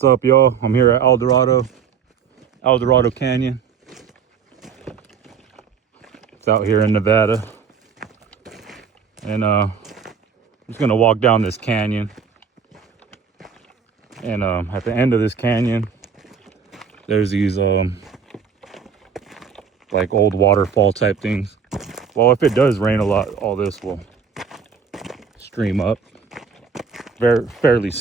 What's up, y'all? I'm here at El Dorado Canyon. It's out here in Nevada. And I'm just gonna walk down this canyon. And at the end of this canyon, there's these like old waterfall type things. Well, if it does rain a lot, all this will stream up. Fairly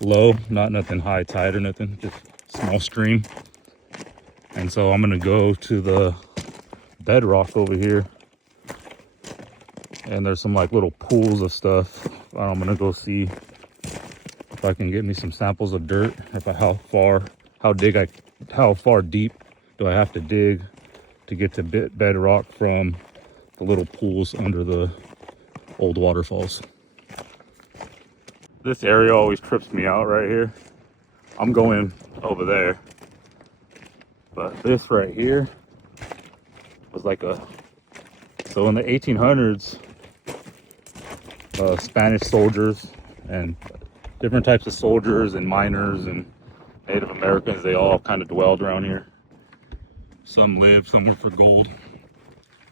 low, not nothing high tide or nothing, just small stream. And so I'm gonna go to the bedrock over here, and there's some like little pools of stuff. I'm gonna go see if I can get me some samples of dirt. How far deep do I have to dig to get to bedrock from the little pools under the old waterfalls. This area always trips me out right here. I'm going over there, but this right here was like so in the 1800s, Spanish soldiers and different types of soldiers and miners and Native Americans, they all kind of dwelled around here. Some lived, some were for gold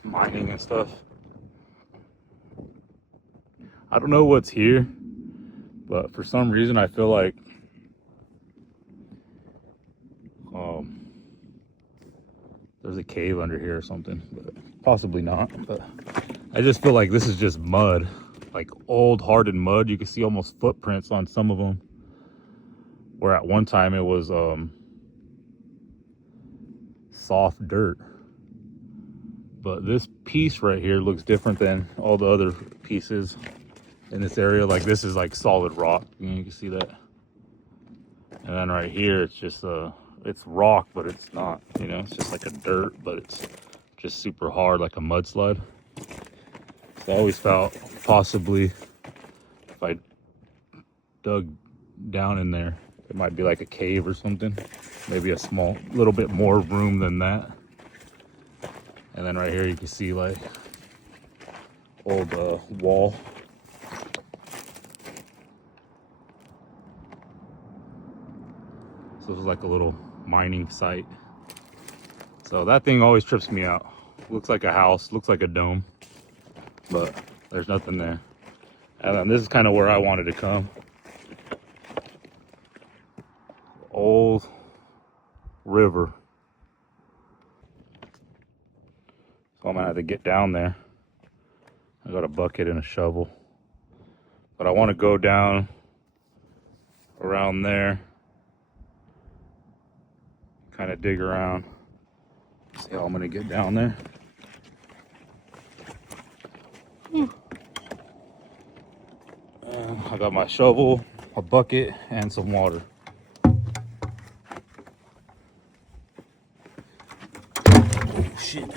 mining and stuff. I don't know what's here, but for some reason I feel like there's a cave under here or something, but possibly not. But I just feel like this is just mud, like old hardened mud. You can see almost footprints on some of them, where at one time it was soft dirt. But this piece right here looks different than all the other pieces in this area. Like this is like solid rock, you can see that. And then right here it's just it's rock, but it's not, it's just like a dirt, but it's just super hard, like a mudslide. So I always felt possibly if I dug down in there, it might be like a cave or something, maybe a little bit more room than that. And then right here you can see like old wall. So this is like a little mining site. So that thing always trips me out. Looks like a house, looks like a dome, but there's nothing there. And then this is kind of where I wanted to come. Old river. So I'm gonna have to get down there. I got a bucket and a shovel, but I want to go down around there, kind of dig around, see how I'm gonna get down there. And I got my shovel, a bucket, and some water. Oh shit.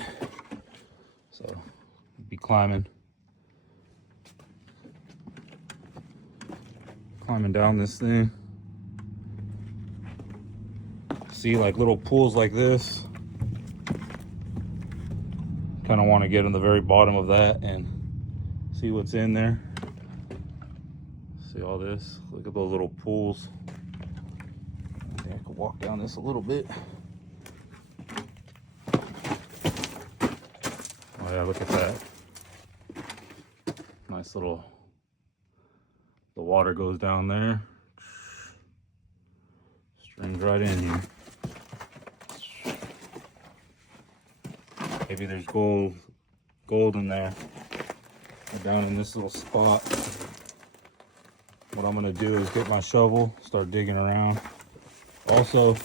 So be climbing down this thing. See like little pools like this. Kind of want to get in the very bottom of that and see what's in there. See all this? Look at those little pools. I think I could walk down this a little bit. Oh yeah, look at that. Nice little, the water goes down there. Streams right in here. Maybe there's gold in there. Or down in this little spot. What I'm gonna do is get my shovel, start digging around. Also,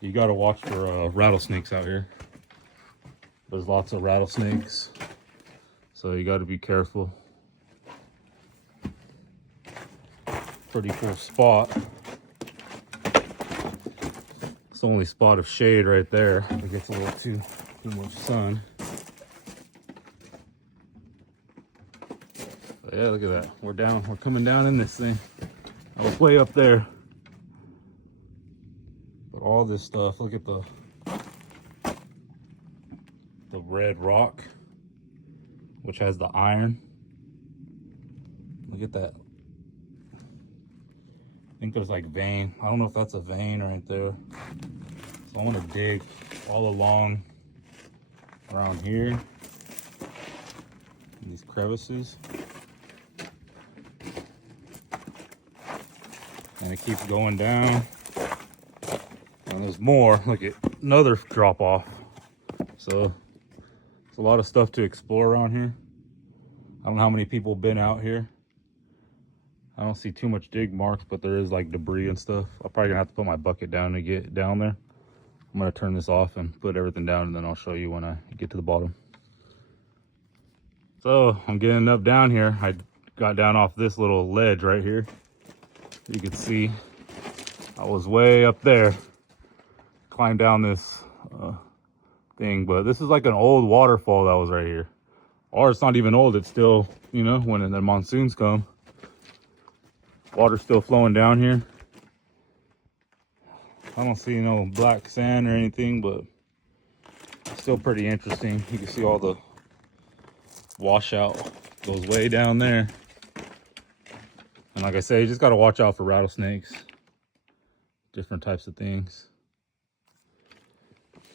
you gotta watch for rattlesnakes out here. There's lots of rattlesnakes, so you gotta be careful. Pretty cool spot. It's the only spot of shade right there. It gets a little too much sun. But yeah, look at that. We're coming down in this thing. I was way up there. But all this stuff, look at the red rock, which has the iron. Look at that. think there's like vein. I don't know if that's a vein right there. So I want to dig all along around here in these crevices. And it keeps going down. And there's more. Look at another drop off. So it's a lot of stuff to explore around here. I don't know how many people have been out here. I don't see too much dig marks, but there is like debris and stuff. I'm probably gonna have to put my bucket down to get down there. I'm gonna turn this off and put everything down, and then I'll show you when I get to the bottom. So I'm getting up down here. I got down off this little ledge right here. You can see I was way up there. Climbed down this thing, but this is like an old waterfall that was right here. Or it's not even old, it's still, you know, when the monsoons come. Water's still flowing down here. I don't see no black sand or anything, but it's still pretty interesting. You can see all the washout goes way down there. And like I say, you just got to watch out for rattlesnakes, different types of things.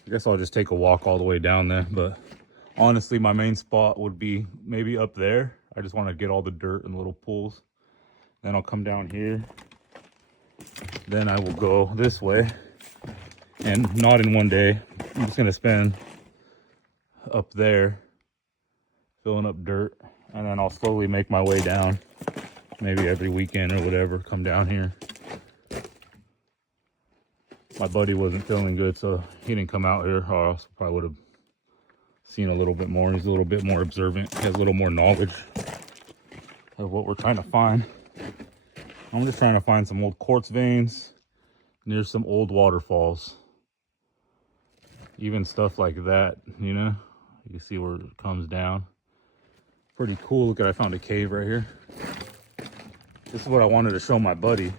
I guess I'll just take a walk all the way down there, but honestly, my main spot would be maybe up there. I just want to get all the dirt and little pools. Then I'll come down here. Then I will go this way, and not in one day. I'm just gonna spend up there filling up dirt, and then I'll slowly make my way down. Maybe every weekend or whatever, come down here. My buddy wasn't feeling good, so he didn't come out here, or else probably would have seen a little bit more. He's a little bit more observant, has a little more knowledge of what we're trying to find. I'm just trying to find some old quartz veins near some old waterfalls. Even stuff like that, you know? You can see where it comes down. Pretty cool. Look at, I found a cave right here. This is what I wanted to show my buddy.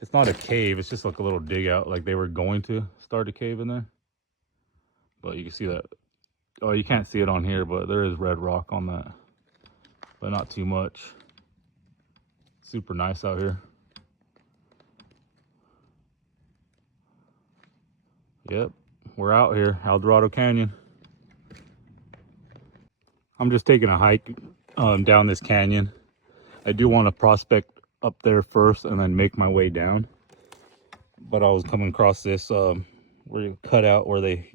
It's not a cave, it's just like a little dig out, like they were going to start a cave in there. But you can see that. Oh, you can't see it on here, but there is red rock on that. But not too much. Super nice out here. Yep, we're out here, El Dorado Canyon. I'm just taking a hike down this canyon. I do want to prospect up there first and then make my way down. But I was coming across this where you cut out, where they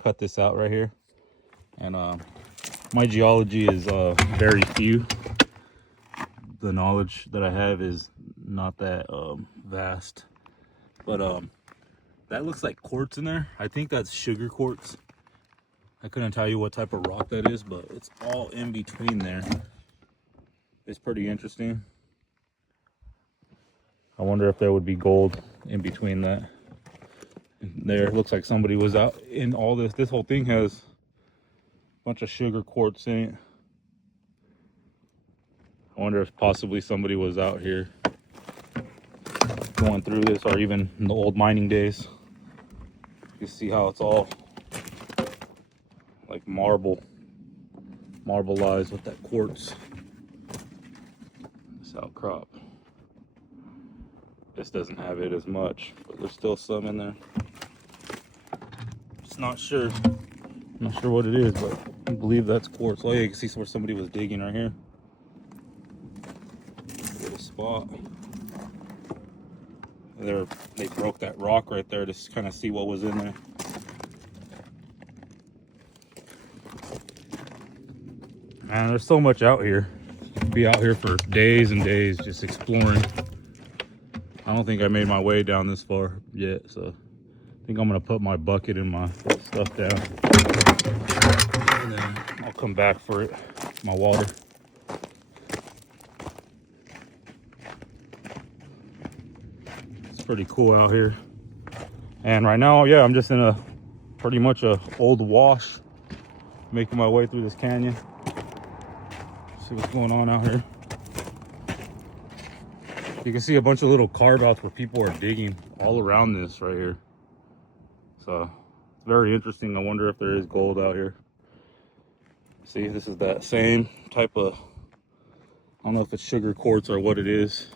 cut this out right here. And my geology is very few. The knowledge that I have is not that vast, but that looks like quartz in there. I think that's sugar quartz. I couldn't tell you what type of rock that is, but it's all in between there. It's pretty interesting. I wonder if there would be gold in between that. There, it looks like somebody was out in all this. This whole thing has a bunch of sugar quartz in it. I wonder if possibly somebody was out here going through this, or even in the old mining days. You see how it's all like marbleized with that quartz. This outcrop. This doesn't have it as much, but there's still some in there. Just not sure. I'm not sure what it is, but I believe that's quartz. Oh yeah, you can see where somebody was digging right here. Little spot. They broke that rock right there to kind of see what was in there. Man, there's so much out here. You could be out here for days and days just exploring. I don't think I made my way down this far yet, so I think I'm gonna put my bucket and my stuff down, and then I'll come back for it, my water. It's pretty cool out here. And right now, yeah, I'm just in a pretty much a old wash, making my way through this canyon. See what's going on out here. You can see a bunch of little carve outs where people are digging all around this right here. So it's very interesting. I wonder if there is gold out here. See, this is that same type of, I don't know if it's sugar quartz or what it is,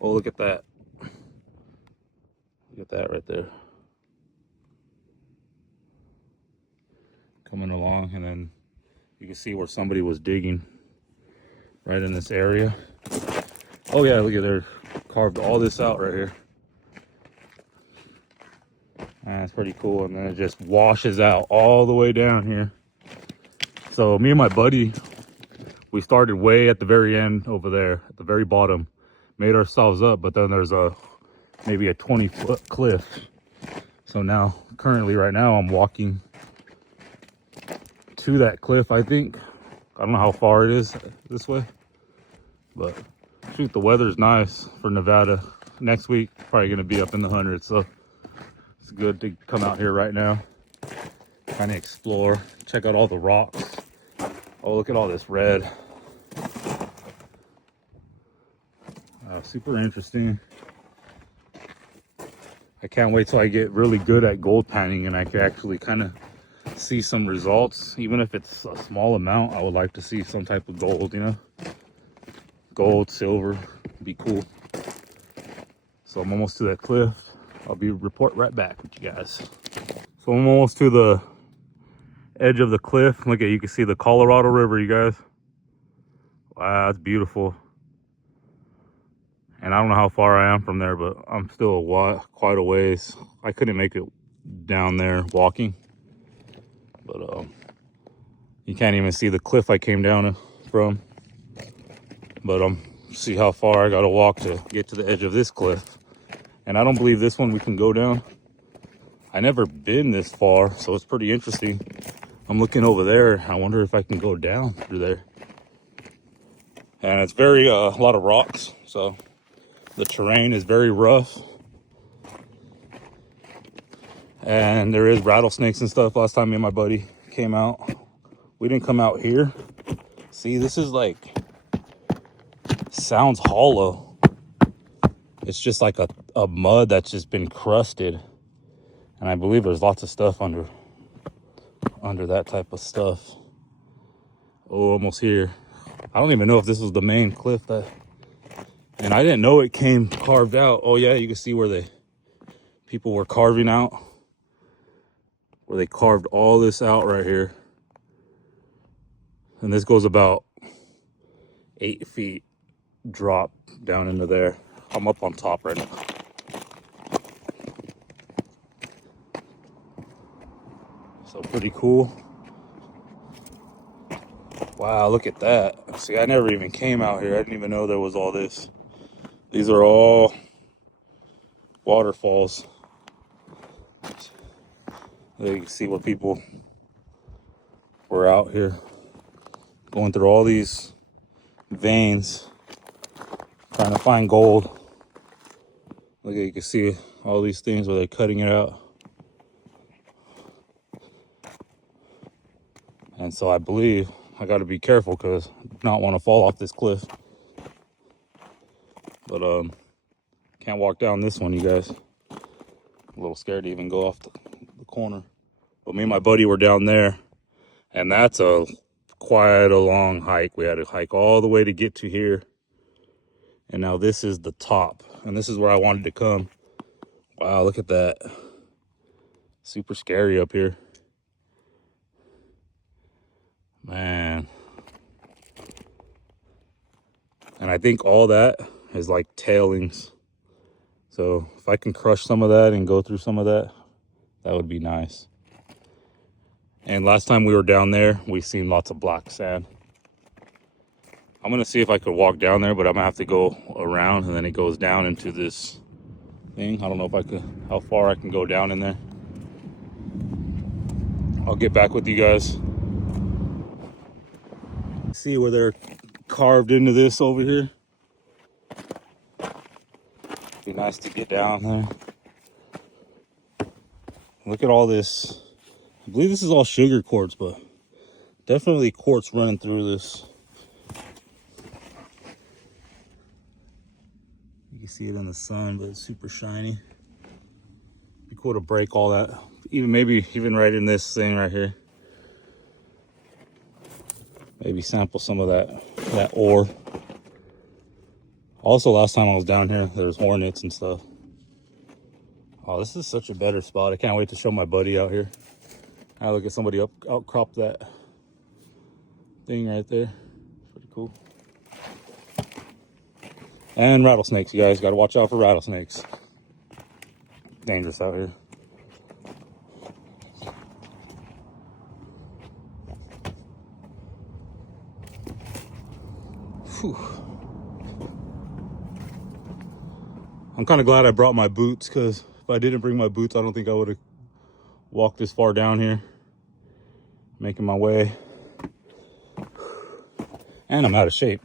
Oh, look at that. Look at that right there. Coming along, and then you can see where somebody was digging right in this area. Oh yeah, look at there. Carved all this out right here. That's pretty cool. And then it just washes out all the way down here. So me and my buddy, we started way at the very end over there, at the very bottom, made ourselves up, but then there's maybe a 20-foot cliff. So now, currently right now, I'm walking to that cliff, I think. I don't know how far it is this way, but shoot, the weather's nice for Nevada. Next week, probably gonna be up in the hundreds, so it's good to come out here right now, kind of explore, check out all the rocks. Oh, look at all this red. Super interesting. I can't wait till I get really good at gold panning and I can actually kind of see some results. Even if it's a small amount, I would like to see some type of gold, you know? Gold, silver, be cool. So I'm almost to that cliff. I'll report right back with you guys. So I'm almost to the edge of the cliff. Look at, you can see the Colorado River, you guys. Wow, that's beautiful. And I don't know how far I am from there, but I'm still quite a ways. I couldn't make it down there walking. But you can't even see the cliff I came down from. But see how far I gotta walk to get to the edge of this cliff. And I don't believe this one we can go down. I never been this far, so it's pretty interesting. I'm looking over there. I wonder if I can go down through there. And it's very, a lot of rocks, so the terrain is very rough. And there is rattlesnakes and stuff. Last time me and my buddy came out, we didn't come out here. See, this is like, sounds hollow. It's just like a mud that's just been crusted. And I believe there's lots of stuff under that type of stuff. Oh, almost here. I don't even know if this was the main cliff that, and I didn't know it came carved out. Oh yeah, you can see where people were carving out, where they carved all this out right here. And this goes about 8 feet drop down into there. I'm up on top right now. So pretty cool. Wow, look at that. See, I never even came out here. I didn't even know there was all this. These are all waterfalls. You can see where people were out here going through all these veins trying to find gold. Look, you can see all these things where they're cutting it out. And so I believe I got to be careful because I do not want to fall off this cliff. But can't walk down this one, you guys. A little scared to even go off the corner. But me and my buddy were down there, and that's quite a long hike. We had to hike all the way to get to here. And now this is the top, and this is where I wanted to come. Wow, look at that. Super scary up here. Man. And I think all that is like tailings. So if I can crush some of that and go through some of that, that would be nice. And last time we were down there, we seen lots of black sand. I'm gonna see if I could walk down there, but I'm gonna have to go around, and then it goes down into this thing. I don't know if I could, how far I can go down in there. I'll get back with you guys. See where they're carved into this over here. Be nice to get down there. Look at all this. I believe this is all sugar quartz, but definitely quartz running through this. You can see it in the sun, but it's super shiny. Be cool to break all that. Maybe even right in this thing right here. Maybe sample some of that ore. Also, last time I was down here, there was hornets and stuff. Oh, this is such a better spot. I can't wait to show my buddy out here. I look at somebody outcrop that thing right there. Pretty cool. And rattlesnakes, you guys. Got to watch out for rattlesnakes. Dangerous out here. Whew. I'm kind of glad I brought my boots, because if I didn't bring my boots, I don't think I would have walked this far down here. Making my way. And I'm out of shape.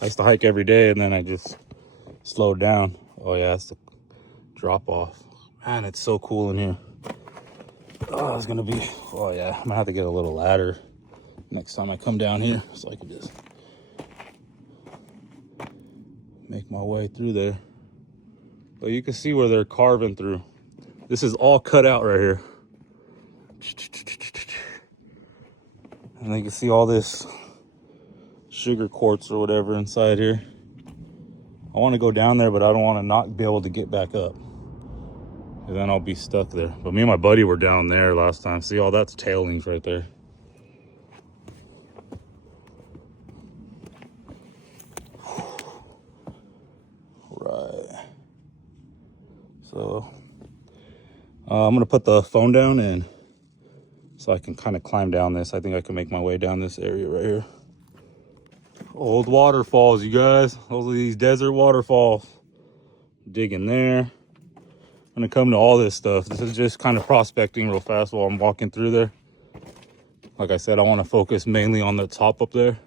I used to hike every day, and then I just slowed down. Oh yeah, it's the drop off. Man, it's so cool in here. Oh, it's gonna be, oh yeah, I'm gonna have to get a little ladder next time I come down here so I can just make my way through there. But you can see where they're carving through. This is all cut out right here. And you can see all this sugar quartz or whatever inside here. I want to go down there, but I don't want to not be able to get back up. And then I'll be stuck there. But me and my buddy were down there last time. See, all that's tailings right there. Right. So I'm gonna put the phone down and so I can kind of climb down this. I think I can make my way down this area right here. Old waterfalls, you guys. Those are these desert waterfalls. Dig in there. I'm gonna come to all this stuff. This is just kind of prospecting real fast while I'm walking through there. Like I said, I want to focus mainly on the top up there.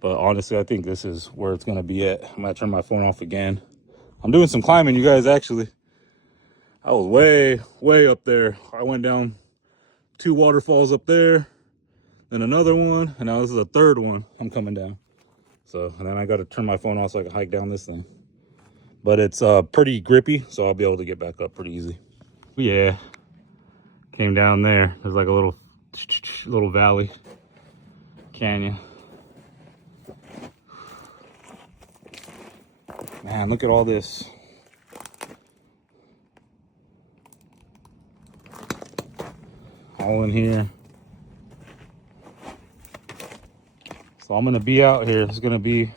But honestly, I think this is where it's gonna be at. I'm gonna turn my phone off again. I'm doing some climbing, you guys, actually. I was way up there. I went down 2 waterfalls up there, then another one, and now this is a 3rd one I'm coming down. So, and then I got to turn my phone off so I can hike down this thing. But it's pretty grippy, so I'll be able to get back up pretty easy. Yeah, came down there. There's like a little valley, canyon. Man, look at all this. All in here. So I'm gonna be out here. It's gonna be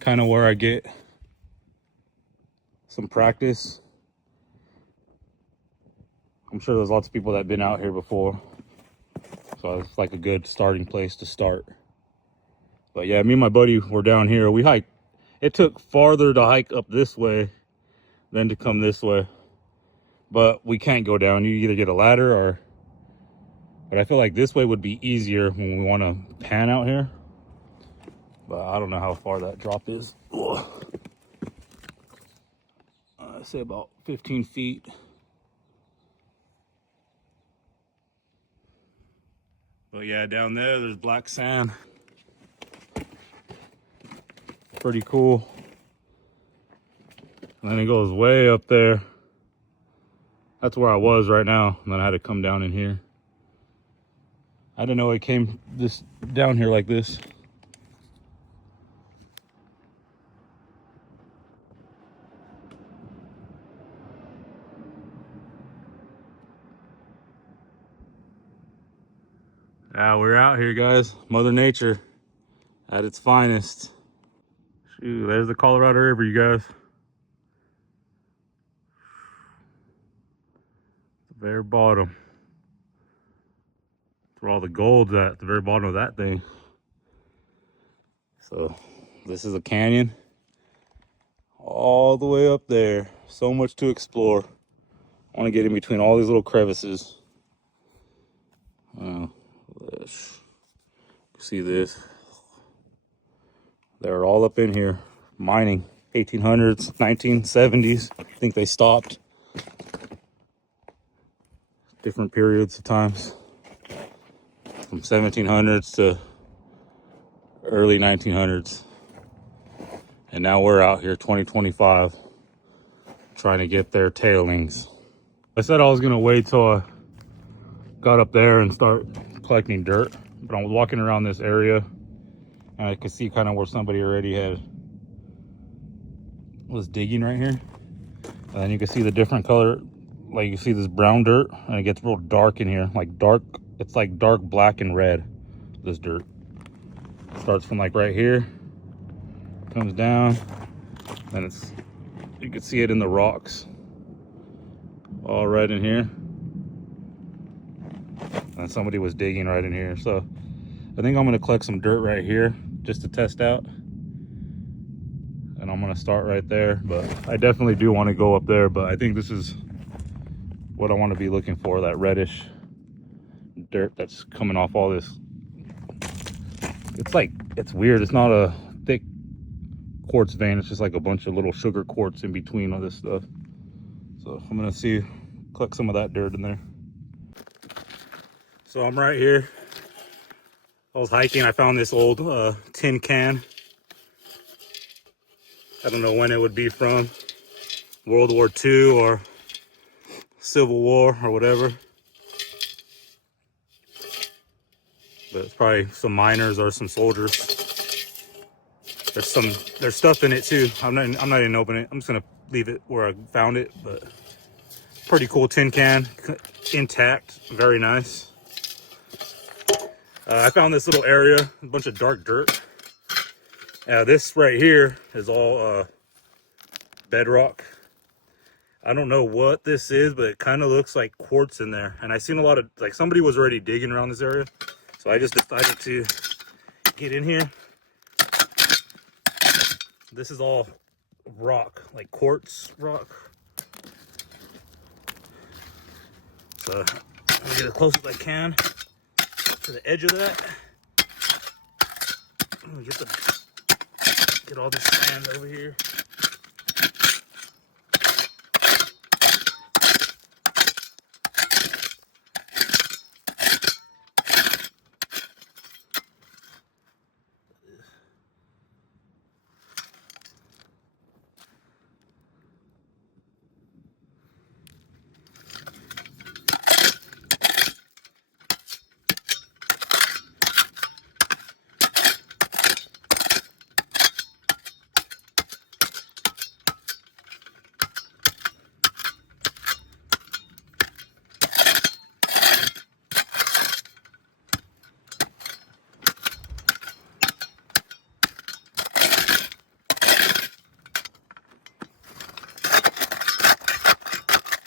kind of where I get some practice. I'm sure there's lots of people that have been out here before. So it's like a good starting place to start. But yeah, me and my buddy were down here. We hiked. It took farther to hike up this way than to come this way. But we can't go down. You either get a ladder or... But I feel like this way would be easier when we want to pan out here. But I don't know how far that drop is. I say about 15 feet. But yeah, down there's black sand. Pretty cool. And then it goes way up there. That's where I was right now. And then I had to come down in here. I didn't know it came this down here like this. Yeah, we're out here, guys. Mother Nature at its finest. Shoot, there's the Colorado River, you guys. The very bottom. That's where all the gold's at the very bottom of that thing. So this is a canyon all the way up there. So much to explore. I want to get in between all these little crevices. Let's see this. They're all up in here mining. 1800s, 1970s. I think they stopped. Different periods of times. From 1700s to early 1900s. And now we're out here 2025 trying to get their tailings. I said I was gonna wait till I got up there and start collecting dirt, but I was walking around this area and I could see kind of where somebody already had was digging right here. And you can see the different color, like you see this brown dirt, and it gets real dark in here, like dark, it's like dark black and red, this dirt. Starts from like right here, comes down, and it's, you can see it in the rocks, all right in here. And somebody was digging right in here. So I think I'm gonna collect some dirt right here just to test out. And I'm gonna start right there, but I definitely do want to go up there, but I think this is what I want to be looking for, that reddish dirt that's coming off all this. It's like, it's weird, it's not a thick quartz vein, it's just like a bunch of little sugar quartz in between all this stuff. So I'm gonna see, collect some of that dirt in there. So I'm right here. I was hiking, I found this old tin can. I don't know when it would be from, World War II or Civil War or whatever. But it's probably some miners or some soldiers. There's stuff in it too. I'm not even opening it. I'm just gonna leave it where I found it, but pretty cool tin can, intact, very nice. I found this little area, a bunch of dark dirt. This right here is all bedrock. I don't know what this is, but it kind of looks like quartz in there. And I seen a lot of, like, somebody was already digging around this area. So I just decided to get in here. This is all rock, like quartz rock. So I'm gonna get as close as I can to the edge of that. I'm gonna get all this sand over here.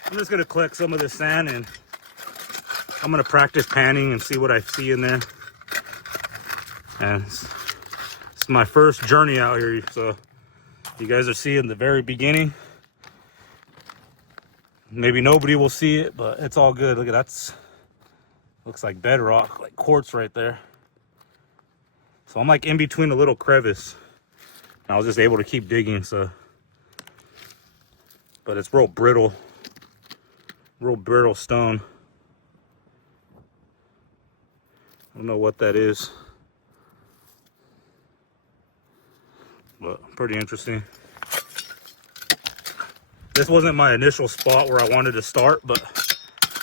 I'm just gonna collect some of this sand and I'm gonna practice panning and see what I see in there. And it's my first journey out here, so you guys are seeing the very beginning. Maybe nobody will see it, but it's all good. Look at that. Looks like bedrock, like quartz right there. So I'm like in between a little crevice. I was just able to keep digging, so. But it's real brittle stone. I don't know what that is, but pretty interesting. This wasn't my initial spot where I wanted to start, but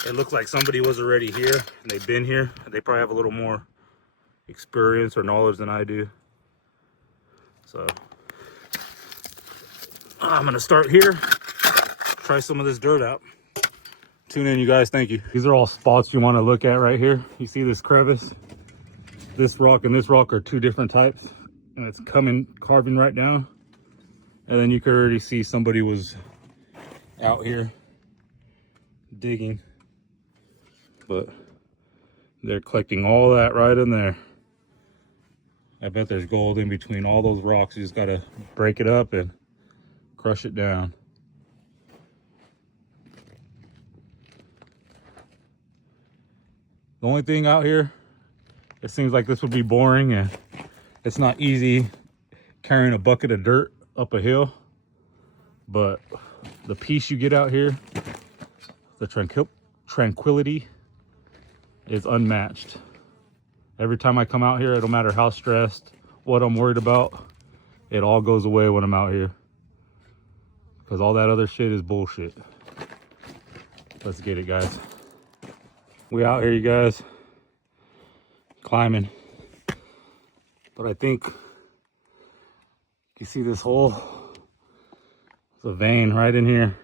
it looked like somebody was already here and they've been here. They probably have a little more experience or knowledge than I do. So I'm gonna start here, try some of this dirt out. Tune in, you guys. Thank you. These are all spots you want to look at right here. You see this crevice? This rock and this rock are two different types, and it's carving right down. And then you can already see somebody was out here digging, but they're collecting all that right in there. I bet there's gold in between all those rocks. You just got to break it up and crush it down. The only thing out here, it seems like this would be boring and it's not easy carrying a bucket of dirt up a hill, but the peace you get out here, the tranquility is unmatched. Every time I come out here, it don't matter how stressed, what I'm worried about, it all goes away when I'm out here. Because all that other shit is bullshit. Let's get it, guys. We out here, you guys, climbing. But I think you see this hole. There's a vein right in here.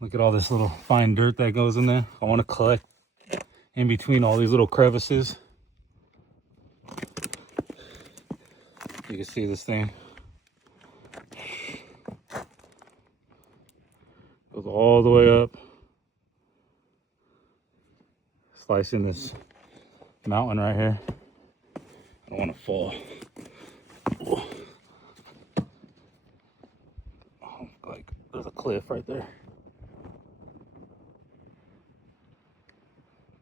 Look at all this little fine dirt that goes in there. I want to collect in between all these little crevices. You can see this thing goes all the way up, slicing this mountain right here. I don't want to fall. Oh, like there's a cliff right there.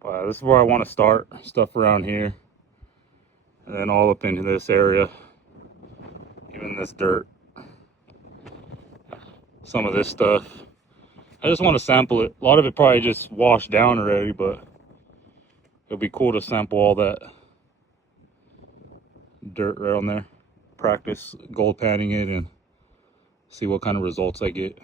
Wow, this is where I want to start. Stuff around here, and then all up into this area, even this dirt, some of this stuff. I just want to sample it. A lot of it probably just washed down already, but it'll be cool to sample all that dirt right on there. Practice gold panning it and see what kind of results I get.